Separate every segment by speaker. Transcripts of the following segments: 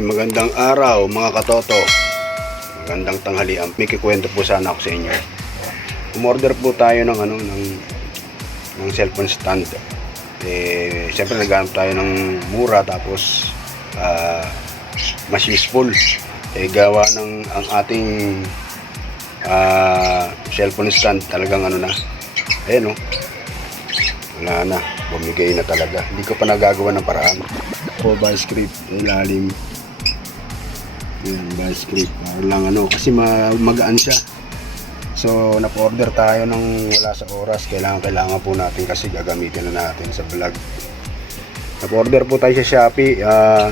Speaker 1: Magandang araw mga katoto. Magandang tanghalian. May kikwento po sana ako sa inyo. Umorder po tayo ng ano ng ng cellphone stand. Eh, siyempre naghanap tayo ng mura tapos ah, mas useful. Eh, gawa ng ang ating ah, cellphone stand talagang ano na. Ayan oh. Wala na. Bumigay na talaga. Hindi ko pa nagagawa ng paraan. By script ilalim. Yan, by script. Para lang ano. Kasi ma magaan siya. So, nap-order tayo ng wala sa oras. Kailangan, kailangan po natin kasi gagamitin na natin sa vlog. Nap-order po tayo sa Shopee. Ah,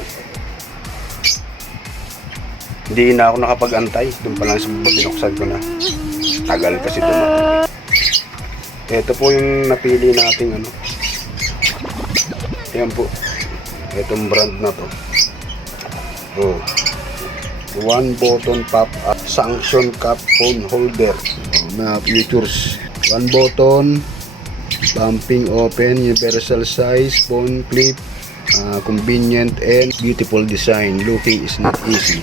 Speaker 1: hindi na ako nakapag-antay. Doon pa lang sa binuksan ko na. Tagal kasi dumating. Ito po yung napili nating ano. Ayan po. Itong brand na to. Oh. One button pop up sanction cap phone holder. Oh, na features. One button bumping open universal size phone clip uh, convenient and beautiful design looking is not easy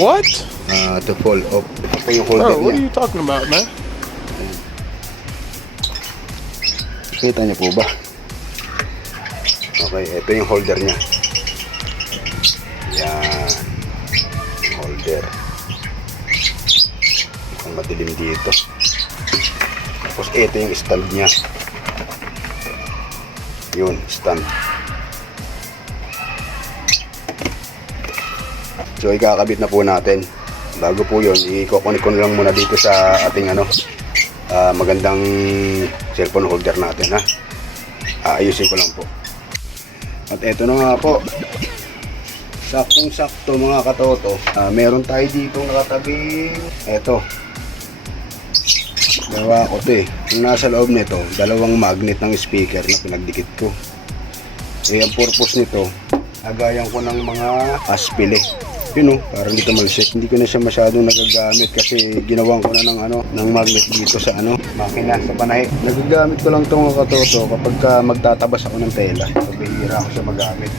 Speaker 2: What?
Speaker 1: uh, to fall off ito po yung holder
Speaker 2: Bro, what are
Speaker 1: niya
Speaker 2: you talking about, man?
Speaker 1: Kita niyo po ba? Okay, ito yung holder niya. Madilim dito. Tapos ito yung stand niya. Yun, stand. So, ikakabit na po natin. Bago po yun, i-connect ko na lang muna dito sa ating ano, ah, magandang cellphone holder natin ha. Aayusin ko lang po. At eto na nga po. Saktong sakto mga katoto. Ah, meron tayo dito nakatabi. Eto. Gawa ko to eh. Yung nasa loob nito, dalawang magnet ng speaker na pinagdikit ko. Eh, ang purpose nito, lagayan ko ng mga aspile. Yun oh, para hindi tumalsik. Hindi ko na siya masyadong nagagamit kasi ginawan ko na ng ano, ng magnet dito sa ano, makina sa panay. Nagagamit ko lang itong katoto kapag ka magtatabas ako ng tela. Pabihira ako siya magamit.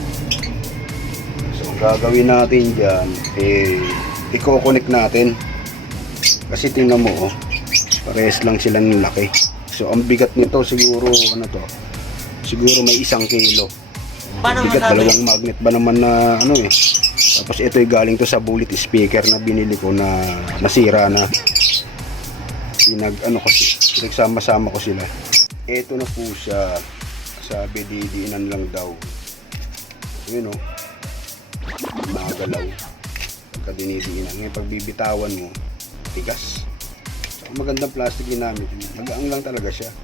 Speaker 1: So, ang gagawin natin dyan, eh, i-connect natin. Kasi tingnan mo, oh, parehas lang sila ng laki. So, ang bigat nito siguro, ano to, siguro may isang kilo.
Speaker 3: Paano
Speaker 1: bigat, dalawang magnet ba naman na, ano eh. Tapos ito ay galing to sa bullet speaker na binili ko na nasira na. Pinag, ano kasi, pinagsama-sama ko sila. Ito na po siya. Sabi, didiinan lang daw. Yun oh. Magalaw. Pagka dinidiinan. Ngayon, pag bibitawan mo, tigas. Magandang plastic ginamit. Magaang lang talaga siya.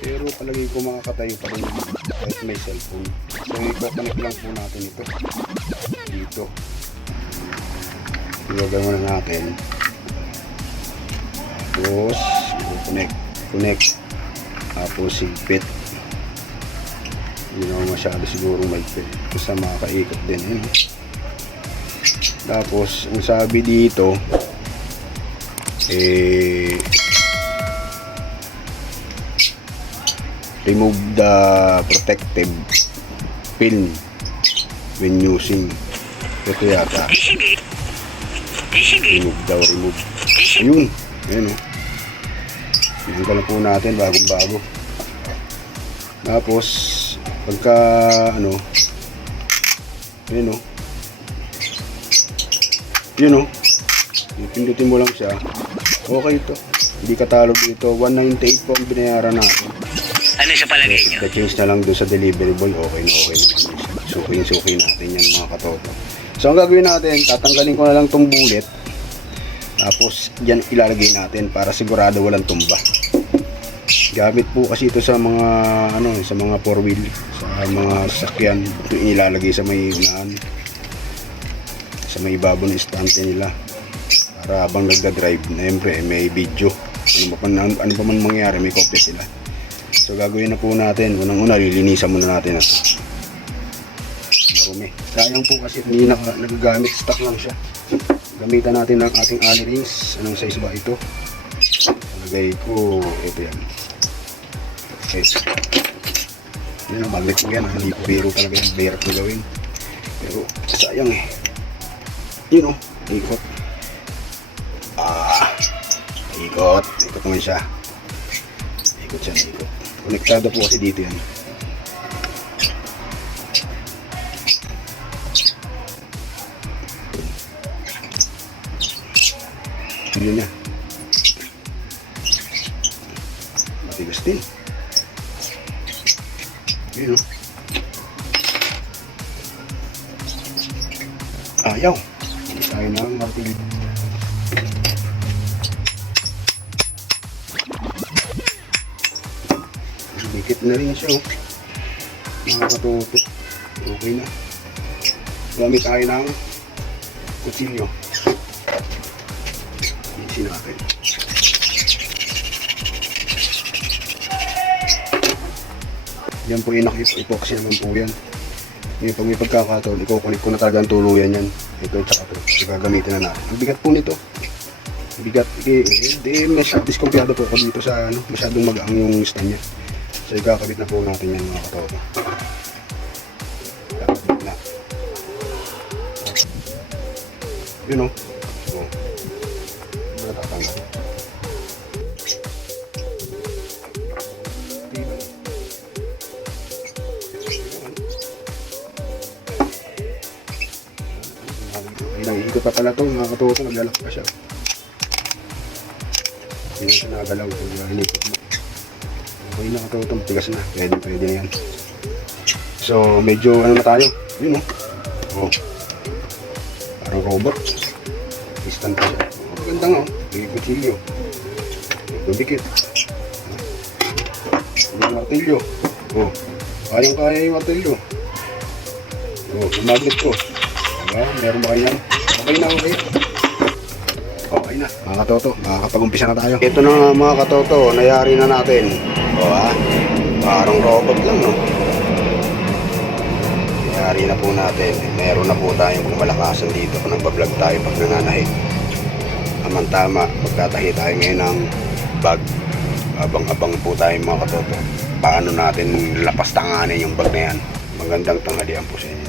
Speaker 1: Pero palagi ko makakatayo pa rin kahit may cellphone. So, i-connect lang po natin ito. Dito. Ilagay muna natin. Tapos, connect. Connect. Tapos, sigpit. Hindi naman masyado siguro maigpit. Basta makakaikot din. Yun. Tapos, ang sabi dito, eh, remove the protective film when using ito yata. Remove daw remove. Ayun ayun o Tingnan na po natin bagong bago. Tapos pagka ano ayun o yun o pindutin mo lang siya okay ito hindi katalog dito 198 po ang binayaran natin
Speaker 3: Ano sa palagay niyo?
Speaker 1: The-change na lang doon sa delivery boy, okay na okay naman yun. Suking-suki natin yan mga katoto. So ang gagawin natin, tatanggalin ko na lang tong bullet. Tapos yan ilalagay natin para sigurado walang tumba. Gamit po kasi ito sa mga ano, sa mga four wheel, sa mga sasakyan. Ito inilalagay sa may unahan. Sa may ibabaw ng estante nila. Para habang nagda-drive, na siyempre may video. Ano pa, man, ano pa man mangyari, may copy sila. So gagawin na po natin. Unang-una, lilinisan muna natin ito. Marumi. Sayang po kasi hindi na nagagamit. Stock lang siya. Gamitan natin ng ating ali rings. Anong size ba ito? Lagay ko, ito yan. Okay. Yan ang magnet ko yan. Hindi ko biro talaga yan. Biro ko gawin. Pero sayang eh. Yun oh, ikot. Ikot. Ikot naman siya. Ikot siya, ikot. Konektado po kasi dito yan. Yun niya. Matigas din. Yun oh. Ayaw. Isahin na ang martilyo. Dikit na rin siya oh. Mga katuto. Okay na. Gamit tayo ng kutsilyo. Isin natin. Yan po yung nakip-epoxy naman po yan. Yung pag may pagkakataon, ikukunik ko na talaga ang tuluyan yan. Ito tsaka ito. Gagamitin na natin. Ang bigat po nito. Bigat. Eh, Hindi, masyadong diskumpiyado po ako dito sa ano, masyadong magaang yung stand niya. So, ikakabit na po natin yan mga katoto. Ikakabit na. Yun o. Oh. Ano natatanggal? Tibay. Nangihigit pa pala ito, mga katuto, naglalak pa siya. Hindi na siya nakagalaw, kung hinikot mo. Okay na katuto, tigas na, pwede, pwede na yan. So, medyo ano na tayo, yun oh. Oh. Parang robot. Instant pa. Oh, maganda nga, oh. may kutsilyo. Dubikit. May martilyo. Oh. Kayang-kaya yung martilyo. Oh, yung magnet ko. Diba? Meron ba yan? Okay na, okay. Okay na. Mga katoto, makakapag-umpisa na tayo. Ito na nga mga katoto, nayari na natin. O ha? Parang robot lang, no? Nayari na po natin. Meron na po tayong kumalakasan dito kung nagbablog tayo pag nananahid. Amang tama, magtatahi tayo ngayon ng bag. Abang-abang po tayo mga katoto. Paano natin lapas tanganin yung bag na yan. Magandang tanghalian po sa inyo.